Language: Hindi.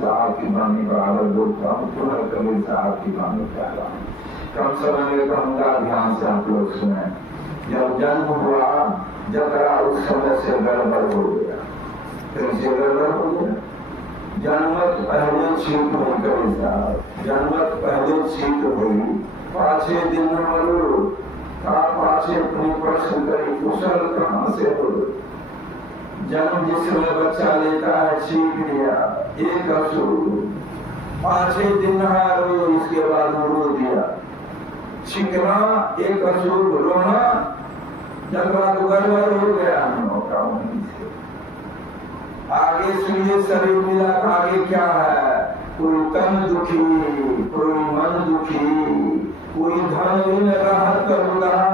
साहब की बानी बराबर बोलता हूँ, पुनः कबीर साहब की बानी कह रहा हूँ। कम समय में कहूँगा, ध्यान से आप लोग सुने। जब जन्म हुआ जकरा उस समय से गड़बड़ हो गया, कैसे गड़बड़ हो गया? जन्मत पहले छीट हुई कबीर साहब, जन्मत पहले छीट हुई, पाछे दिन मरो का पाछे अपनी प्रश्न करी कुशल कहाँ से हो? जन्म जिसमें बच्चा लेता है छीट लिया एक असुर, पाछे दिन हारो इसके बाद रो दिया। छिकना एक असुर, रोना जब बात गड़बड़ हो गया मौका वहीं से। आगे सुनिए, शरीर मिला आगे क्या है? कोई तन दुखी, कोई मन दुखी, कोई धन राहत कर रहा